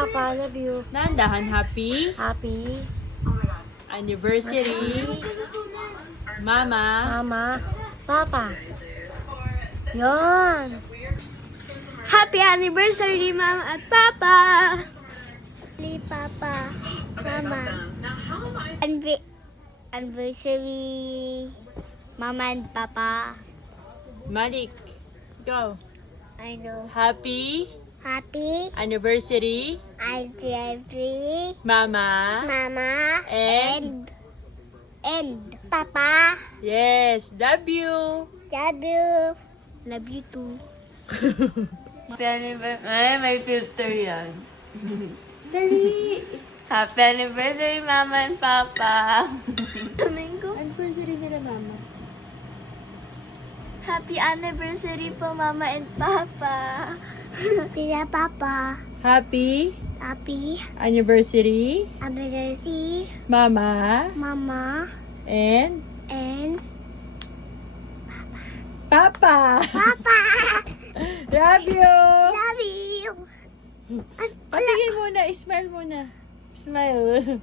Papa, love you. Nandahan, happy Happy. anniversary, Mama. Mama. Papa. Yon. Happy anniversary, Mama at Papa. Happy Papa, Mama. Anniversary, Mama and Papa. Malik, go. I know. Happy Happy anniversary, anniversary, Mama. Mama And and Papa. yes, love you. Love you. Love you too. Happy anniversary. Ay, may filter yan. Dali. Happy anniversary, Mama and Papa. Domingo. Anniversary nila, Mama. Happy anniversary po, Mama and Papa. Tita Papa. Happy Happy anniversary, anniversary, Mama. Mama And and Papa. Papa. Love you. Love you. Patingin muna, smile muna. Smile.